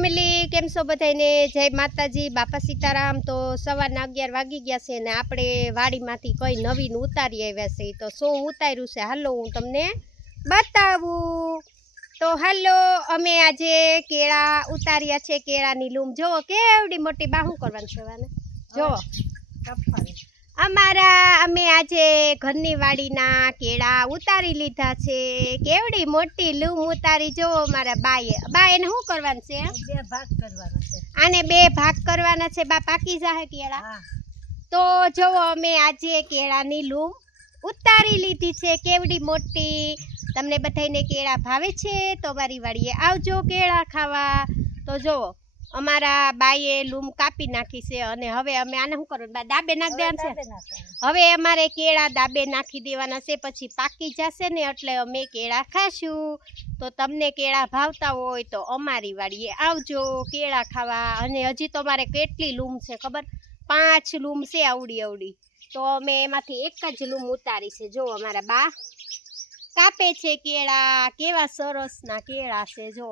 Family કેમ છો બધાને જય માતાજી બાપા સીતારામ। તો સવારના 11 વાગી ગયા છે ને આપણે વાડીમાંથી કઈ નવીન ઉતારી આવ્યા છે। તો શું ઉતાર્યું છે હાલો હું તમને બતાવું। તો હાલો અમે આજે કેળા ઉતાર્યા છે। કેળાની લૂમ જો કેવડી મોટી બાહુ કરવાની છે જો અમે આજે ઘરની વાડીના કેળા ઉતારી લીધા છે। કેવડી મોટી લૂમ ઉતારી જો અમારા બાએ એને શું કરવાનું છે? બે ભાગ કરવાના છે। આને બે ભાગ કરવાના છે। બા પાકી જાહે કેળા તો જો અમે આજે કેળાની લૂમ ઉતારી લીધી છે। કેવડી મોટી। તમને બધાને કેળા ભાવે છે તો મારી વાડીએ આવજો કેળા ખાવા। તો જો અમારા બાઈએ લૂમ કાપી નાખી છે અને હવે અમે આને શું કરવાનું દાબે નાખી દેવાનું છે। હવે અમારે કેળા દાબે નાખી દેવાના છે પછી પાકી જશે ને એટલે અમે કેળા ખાશું। તો તમને કેળા ભાવતા હોય તો અમારી વાડીએ આવજો કેળા ખાવા। અને હજી તો અમારે કેટલી લૂમ છે ખબર 5 લૂમ છે આવડી આવડી। તો અમે એમાંથી એક જ લૂમ ઉતારી છે। જો અમારા બા કાપે છે કેળા કેવા સરસના કેળા છે જો।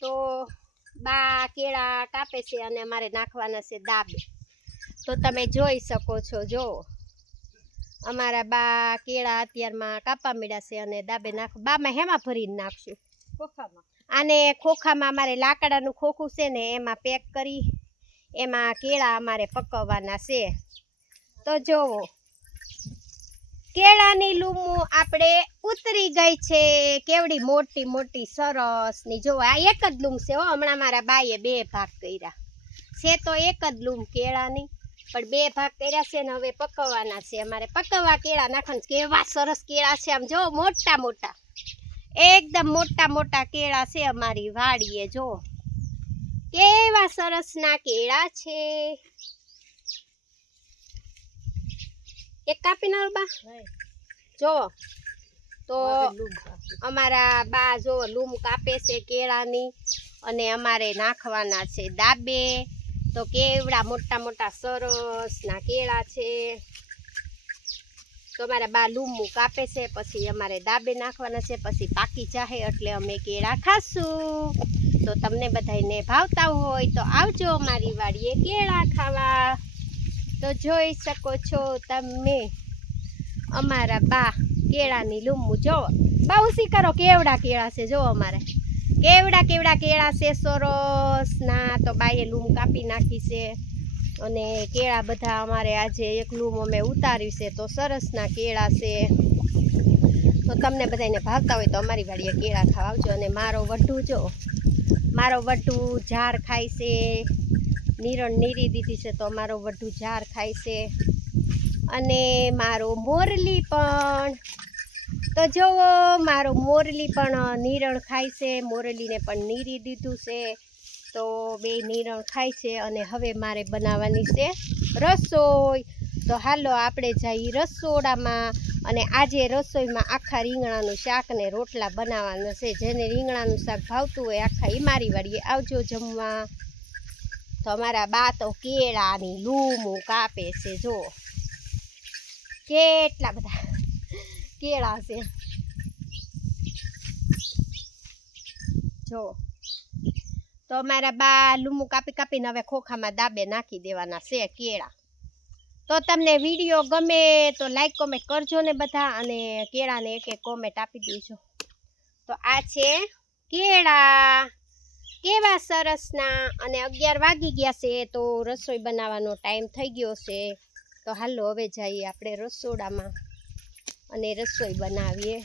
તો બા કેળા કાપે છે અને અમારે નાખવાના છે દાબે। તો તમે જોઈ શકો છો જો અમારા બા કેળા અત્યારમાં કાપા મીડા છે અને દાબે નાખ બામાં હેમાં ભરીને નાખશું ખોખામાં। આને ખોખામાં અમારે લાકડાનું ખોખું છે ને એમાં પેક કરી એમાં કેળા અમારે પકવવાના છે। તો જોવો કેળાની લૂમો આપણે ઉતરી ગઈ છે। કેવડી મોટી મોટી સરસ ની જો આ એક જ લૂમ છે હો। હમણાં મારા બાઈએ બે ભાગ કર્યા છે તો એક જ લૂમ કેળાની પણ બે ભાગ કર્યા છે ને હવે પકવવાના છે। અમારે પકવવા કેળા નાખવાના। કેવા સરસ કેળા છે આમ જો મોટા મોટા એકદમ મોટા મોટા કેળા છે અમારી વાડીએ જો કેવા સરસના કેળા છે। એક કાપી નાવ બા જો તો અમારા બા જો લૂમ કાપે છે કેળાની અને અમારે નાખવાના છે દાબે। તો કેવડા મોટા મોટા સરસના કેળા છે। તો અમારા બા લૂમું કાપે છે પછી અમારે દાબે નાખવાના છે પછી પાકી જાહે એટલે અમે કેળા ખાશું। તો તમને બધાને ભાવતા હોય તો આવજો મારી વાડીએ કેળા ખાવા। તો જોઈ શકો છો તમે અમારા બા કેળાની લૂમું જો બા ઉસી કરો કેવડા કેળા છે જો અમારે કેવડા કેવડા કેળા છે સરસના। તો બાએ લૂમ કાપી નાખી છે અને કેળા બધા અમારે આજે એક લૂમ અમે ઉતારી છે તો સરસના કેળા છે। તો તમને બધાને ભાવતા હોય તો અમારી વાડીએ કેળા ખાવા આવજો। અને મારો વઢુ જો મારો વઢુ ઝાર ખાય છે નિરણ નીરી દીધી છે તો મારો વઢુ ઝાર ખાય છે। અને મારો મોરલી પણ તો જોવો મારો મોરલી પણ નિરણ ખાય છે। મોરલીને પણ નીરી દીધું છે તો બે નિરણ ખાય છે। અને હવે મારે બનાવવાની છે રસોઈ। તો હાલો આપણે જઈ રસોડામાં અને આજે રસોઈમાં આખા રીંગણાનું શાક ને રોટલા બનાવવાના છે। જેને રીંગણાનું શાક ભાવતું હોય આખા ઈ મારી વાડીએ આવજો જમવા। તો અમારા બા તો કેળાની લૂમું કાપે છે જો કેટલા બધા કેળા છે જો। તો અમારા બા લૂમું કાપી કાપીને હવે ખોખામાં દાબે નાખી દેવાના છે કેળા। તો તમને વિડીયો ગમે તો લાઈક કોમેન્ટ કરજો ને બધા અને કેળાને એક એક કોમેન્ટ આપી દેજો। તો આ છે કેળા કેવા સરસના અને 11 વાગી ગયા છે તો રસોઈ બનાવવાનો ટાઈમ થઈ ગયો છે। તો હાલો હવે જઈએ આપણે રસોડામાં અને રસોઈ બનાવીએ।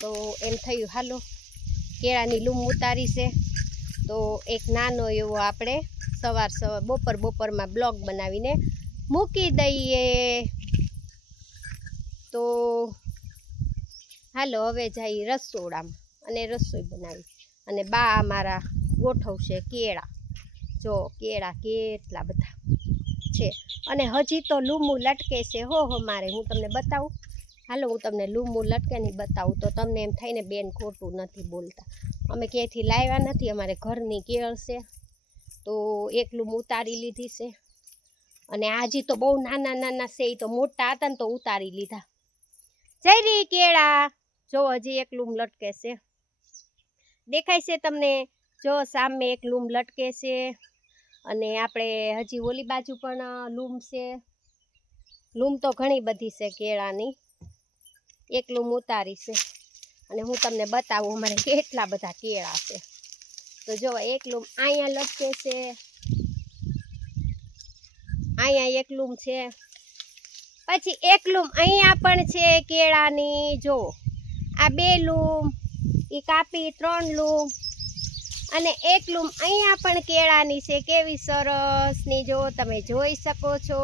તો એમ થયું હાલો કેળાની લૂમ ઉતારી છે તો એક નાનો એવો આપણે સવાર બપોરમાં બ્લોગ બનાવીને મૂકી દઈએ। તો હાલો હવે જઈએ રસોડામાં અને રસોઈ બનાવી અને બા અમારા ગોઠવશે કેળા જો કેળા કેટલા બધા છે। અને હજી તો લૂમું લટકે છે હો મારે હું તમને બતાવું હાલો હું તમને લૂમું લટકે નહીં બતાવું તો તમને એમ થાય ને બેન ખોટું નથી બોલતા અમે ક્યાંયથી લાવ્યા નથી અમારે ઘરની કેળ છે તો એક લૂમ ઉતારી લીધી છે। અને આજે તો બહુ નાના નાના છે એ તો મોટા હતા ને તો ઉતારી લીધા। જઈ રહી કેળા જો હજી એક લૂમ લટકે છે દેખાય છે તમને? જો સામે એક લૂમ લટકે છે અને આપણે હજી ઓલી બાજુ પણ લૂમ છે. લૂમ તો ઘણી બધી છે કેળાની. એક લૂમ ઉતારી છે અને હું તમને બતાવું અમારે કેટલા બધા કેળા છે. તો જો એક લૂમ અહીંયા લટકે છે, અહીંયા એક લૂમ છે, પછી એક લૂમ અહીંયા પણ છે કેળાની. જો આ 2 લૂમ, એ કાપી 3 લૂમ અને એક લૂમ અહીંયા પણ કેળાની છે. કેવી સરસની જો તમે જોઈ શકો છો.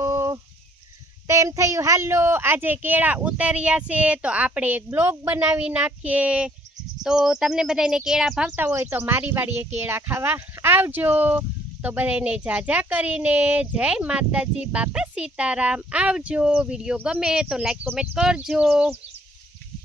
તો એમ થયું હાલો આજે કેળા ઉતાર્યા છે તો આપણે એક બ્લોગ બનાવી નાખીએ. તો તમને બધાને કેળા ભાવતા હોય તો મારી વાડીએ કેળા ખાવા આવજો. તો બધાને જાજા કરીને જય માતાજી, બાપા સીતારામ. આવજો. વિડીયો ગમે તો લાઈક કોમેન્ટ કરજો.